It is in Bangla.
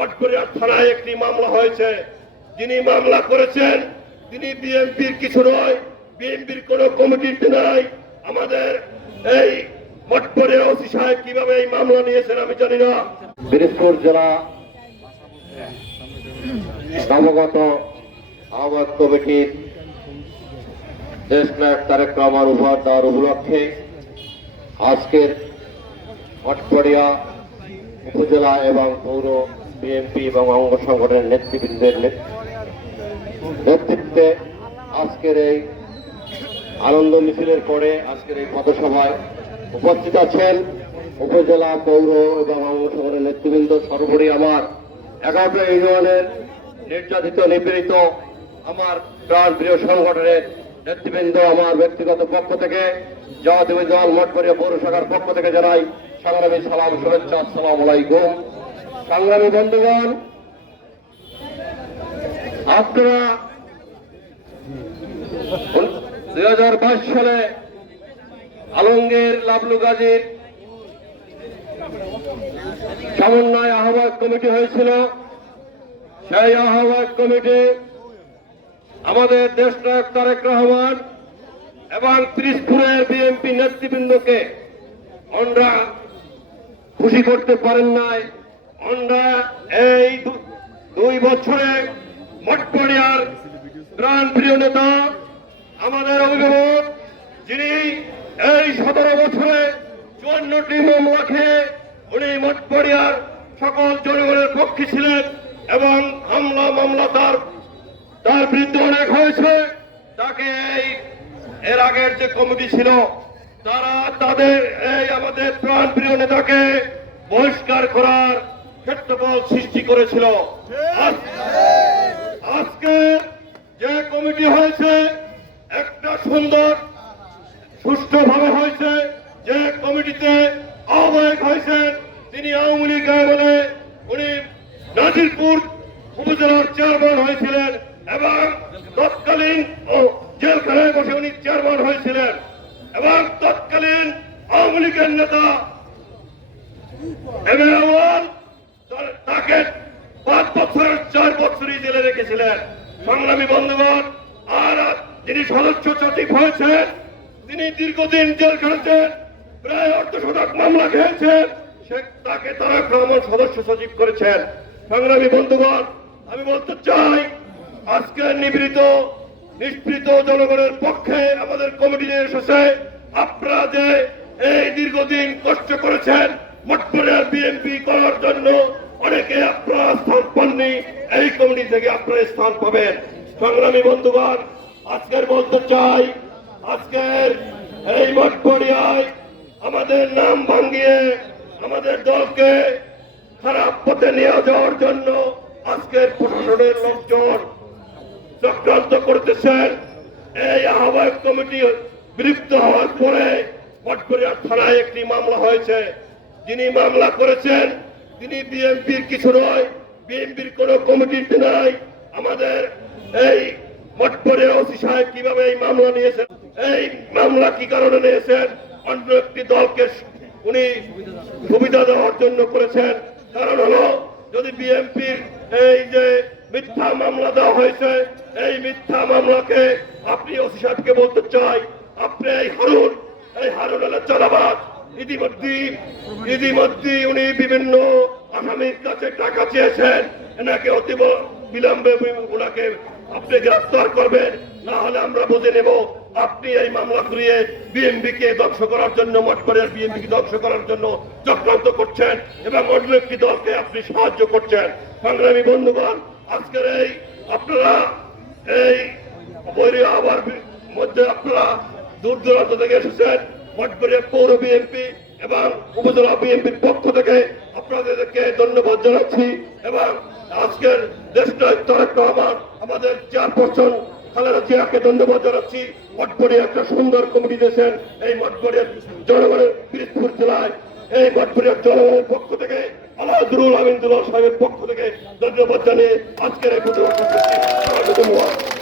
পটকরিয়া থানায় একটি মামলা হয়েছে। যিনি মামলা করেছেন, তিনি বিএনপির কিছু নয়, বিএনপির কোন কমিটিতে নাই। আমাদের এই নিয়েছেন আমি দেশ উপলক্ষে আজকের উপজেলা এবং পৌর বিএনপি এবং অঙ্গ সংগঠনের নেতৃবৃন্দের নেতৃত্বে আজকের এই আনন্দ মিছিলের পরে আজকের এই পথসভায় উপস্থিত আছেন উপজেলা পৌর এবং অঙ্গসংগঠনের নেতৃবৃন্দ, সর্বোপরি আমার এগারোটা ইউনিয়নের নির্যাতিত, নিপীড়িত আমার প্রাণ প্রিয় সংগঠনের নেতৃবৃন্দ, আমার ব্যক্তিগত পক্ষ থেকে জাতীয় দল মঠপরিয়া পৌর শাখার পক্ষ থেকে জানাই সংগ্রামী সালাম, শুভেচ্ছা, আসসালাম আলাইকুম। সংগ্রামী বন্ধুগণ, আপনারা দুই হাজার বাইশ সালে আলমগীর লাবলু গাজীর সমন্বয় আহ্বায়ক কমিটি হয়েছিল। সেই আহ্বায়ক কমিটি আমাদের দেশ নায়ক তারেক রহমান এবং ত্রিশপুরের বিএনপি নেতৃবৃন্দকে আমরা খুশি করতে পারেন নাই। আমরা এই দুই বছরে মঠপড়িয়ার প্রাণ প্রিয় নেতা, আমাদের অভিভাবক, যিনি এই সতেরো বছরে চুয়ান্নটি মামলা খেয়ে উনি মঠপড়িয়ার সকল জনগণের পক্ষে ছিলেন এবং হামলা, মামলা তার তার বিরুদ্ধে অনেক হয়েছে। তাকে এই, এর আগের যে কমিটি ছিল, তারা তাদের এই আমাদের প্রাণ প্রিয় নেতাকে বহিষ্কার করার ক্ষেত্রফল সৃষ্টি করেছিল। আজকে যে কমিটি হয়েছে, একটা সুন্দর, সুষ্ঠুভাবে হয়েছে। যে কমিটিতে আহ্বায়ক হয়েছেন, তিনি আওয়ামী লীগ বলে উনি নাজিরপুর উপজেলার চেয়ারম্যান হয়েছিলেন এবং তৎকালীন জেলখানায় বসে উনি চেয়ারম্যান হয়েছিলেন এবং তৎকালীন আওয়ামী লীগের নেতা এম এ তাকে পাঁচ বছরের চার বছরই জেলে রেখেছিলেন। সংগ্রামী বন্ধুগণ, আর যিনি সদস্য সচিব হয়েছেন তিনি দীর্ঘদিন জেল খেটেছেন, প্রায় অর্ধ মামলা খেয়েছেন তাকে তারা রহমান সদস্য সচিব করেছেন। সংগ্রামী বন্ধুগণ, আমি বলতে চাই, আজকে নিবৃত, নিষ্পৃত জনগণের পক্ষে আমাদের কমিটি এসেছে। আপনারা যে এই দীর্ঘদিন কষ্ট করেছেন মঠপুরের বিএনপি করার জন্য অনেকে আপনারা স্থান পাননি, এই কমিটি থেকে আপনারা স্থান পাবেন। সংগ্রামী বন্ধুগণ, আজকের বলতে চাই, আজকের এই মঠপড়িয়ায় আমাদের নাম ভাঙ্গিয়ে আমাদের দলকে খারাপ পথে নিয়ে যাওয়ার জন্য আজকের প্রশাসনের লোকজন চক্রান্ত করতেছেন। এই আহ্বায়ক কমিটি বিলুপ্ত হওয়ার পরে পটকরিয়া থানায় একটি মামলা হয়েছে। যিনি মামলা করেছেন তিনি বিএনপির কিছু নয়, বিএনপির কোন কমিটিতে নাই। আমাদের এই মটপরিয়া ওসি সাহেব কীভাবে এই মামলা নিয়েছেন, এই মামলা কি কারণে নিয়েছেন, অন্য একটি দলকে উনি সুবিধা দেওয়ার জন্য করেছেন। কারণ হলো, যদি বিএনপির এই যে মিথ্যা মামলা দেওয়া হয়েছে, এই মিথ্যা মামলাকে আপনি ওসি সাহেবকে বলতে চাই, আপনি এই হারুন এই হারুন হলেন চালাবাদ ইতিমধ্যে ইতিমধ্যে উনি বিভিন্ন আসামির কাছে টাকা চেয়েছেন। এনাকে অতি বিলম্বে ওনাকে আপনি গ্রেফতার করবেন। না হলে আমরা বুঝে নেব আপনি এই মামলা ঘুরিয়ে বিএনপি কে ধ্বংস করার জন্য, মঠবাড়িয়ার বিএনপি কে ধ্বংস করার জন্য চক্রান্ত করছেন এবং অন্য একটি দলকে আপনি সাহায্য করছেন। সংগ্রামী বন্ধুগণ, আজকের এই আপনারা এই বৈরী আবার মধ্যে আপনারা দূর দূরান্ত থেকে এসেছেন। মঠবাড়িয়া পৌর বিএনপি এবং উপজেলা বিএনপির পক্ষ থেকে আপনাদেরকে ধন্যবাদ জানাচ্ছি এবং আজকের দেশটা তারেক রহমান, আমাদের চেয়ারপারসন খালেদা জিয়াকে ধন্যবাদ জানাচ্ছি। মঠবাড়ি একটা সুন্দর কমিটি দিয়েছেন এই মঠবাড়িয়ার জনগণের পিরিজপুর জেলায়। এই মঠবাড়িয়ার জনগণের পক্ষ থেকে আলাদুরুল আমিন দুল্লাহ সাহেবের পক্ষ থেকে ধন্যবাদ জানিয়ে আজকের এই প্রতিবাদ ধন্যবাদ